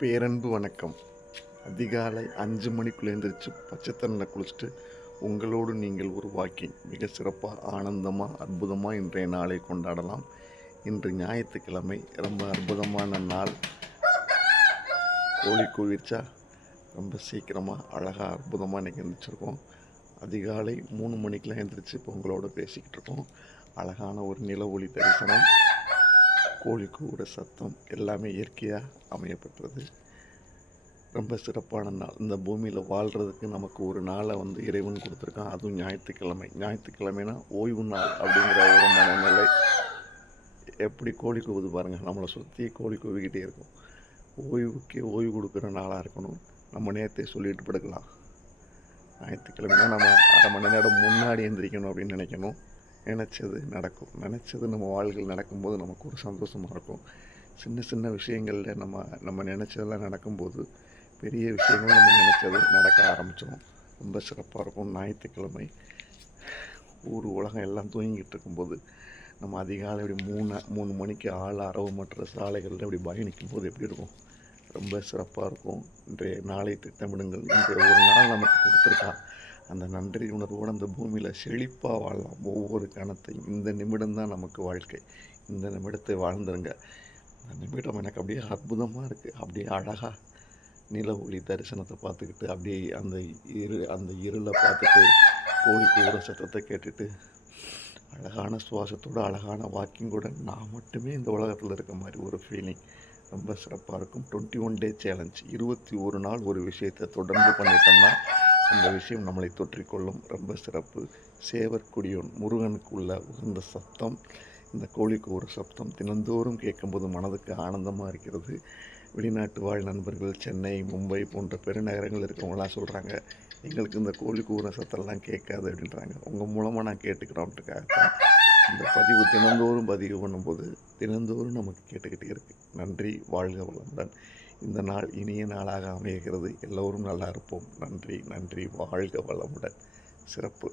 பேரன்பு வணக்கம். அதிகாலை 5 மணிக்குள்ள எழுந்திரிச்சு பச்சை தண்ணியில் குளிச்சுட்டு உங்களோடு நீங்கள் ஒரு வாக்கிங் மிக சிறப்பாக ஆனந்தமாக அற்புதமாக இன்றைய நாளை கொண்டாடலாம். இன்று ஞாயிற்றுக்கிழமை, ரொம்ப அற்புதமான நாள். கோழி கூவிச்சா ரொம்ப சீக்கிரமாக அழகாக அற்புதமாக இன்றைக்கி எழுந்திரிச்சிருக்கோம். அதிகாலை 3 மணிக்கெலாம் எழுந்திரிச்சு இப்போ உங்களோட பேசிக்கிட்டு இருக்கோம். அழகான ஒரு நில ஒளி தரிசனம், கோழி கூவுற சத்தம் எல்லாமே இயற்கையாக அமையப்பெற்றது. ரொம்ப சிறப்பான நாள். இந்த பூமியில் வாழ்கிறதுக்கு நமக்கு ஒரு நாளை இறைவன் கொடுத்துருக்கான். அதுவும் ஞாயிற்றுக்கிழமை. ஞாயிற்றுக்கிழமைனா ஓய்வு நாள் அப்படிங்கிற ஒரு மனநிலை. எப்படி கோழி கூவுது பாருங்கள், நம்மளை சுற்றி கோழி கூவிக்கிட்டே இருக்கும். ஓய்வுக்கே ஓய்வு கொடுக்குற நாளாக இருக்கணும். நம்ம நேரத்தை சொல்லிட்டு படுக்கலாம். ஞாயிற்றுக்கிழமைனா நம்ம அரை மணி நேரம் முன்னாடி எந்திரிக்கணும் அப்படின்னு நினைக்கணும். நினச்சது நடக்கும். நினச்சது நம்ம வாழ்க்கையில் நடக்கும்போது நமக்கு ஒரு சந்தோஷமாக இருக்கும். சின்ன சின்ன விஷயங்களில் நம்ம நினச்சதெல்லாம் நடக்கும்போது பெரிய விஷயங்கள் நம்ம நினச்சது நடக்க ஆரம்பிச்சிடும். ரொம்ப சிறப்பாக இருக்கும். ஞாயிற்றுக்கிழமை ஊர் உலகம் எல்லாம் தூங்கிக்கிட்டு இருக்கும்போது நம்ம அதிகாலை அப்படி 3 மணிக்கு அரவு மற்ற சாலைகளில் அப்படி பயணிக்கும் போது எப்படி இருக்கும்? ரொம்ப சிறப்பாக இருக்கும். இன்றைய நாளை திட்டமிடுங்கள். இன்றைய ஒரு நாள் நமக்கு கொடுத்துருக்கா. அந்த நன்றி உணர்வோடு அந்த பூமியில் செழிப்பாக வாழலாம். ஒவ்வொரு கணத்தையும் இந்த நிமிடம்தான் நமக்கு வாழ்க்கை. இந்த நிமிடத்தை வாழ்ந்துருங்க. அந்த நிமிடம் எனக்கு அப்படியே அற்புதமாக இருக்குது. அப்படியே அழகாக நில ஒளி தரிசனத்தை பார்த்துக்கிட்டு அப்படியே அந்த இருளை பார்த்துட்டு கோழி கூவுற சத்தத்தை கேட்டுட்டு அழகான சுவாசத்தோடு அழகான வாக்கிங்கோட நான் மட்டுமே இந்த உலகத்தில் இருக்க மாதிரி ஒரு ஃபீலிங் ரொம்ப சிறப்பாக இருக்கும். 21 டே சேலஞ்ச். 21 நாள் ஒரு விஷயத்தை தொடர்ந்து பண்ணிட்டோம்னா அந்த விஷயம் நம்மளை தொற்றிக்கொள்ளும். ரொம்ப சிறப்பு. சேவற்குடியோன் முருகனுக்கு உள்ள உகந்த சப்தம் இந்த கோழிக்கு ஒரு சப்தம் தினந்தோறும் கேட்கும்போது மனதுக்கு ஆனந்தமாக இருக்கிறது. வெளிநாட்டு வாழ் நண்பர்கள் சென்னை, மும்பை போன்ற பெருநகரங்கள் இருக்கிறவங்களாம் சொல்கிறாங்க, எங்களுக்கு இந்த கோழி கூவுற சத்தம்லாம் கேட்காது அப்படின்றாங்க. உங்கள் மூலமாக நான் கேட்டுக்கிறோன்ட்டுக்காக தான் இந்த பதிவு தினந்தோறும் பதிவு பண்ணும்போது தினந்தோறும் நமக்கு கேட்டுக்கிட்டே இருக்குது. நன்றி. வாழ்க வளமுடன். இந்த நாள் இனிய நாளாக அமைகிறது. எல்லோரும் நல்லா இருப்போம். நன்றி. வாழ்க வளமுடன். சிறப்பு.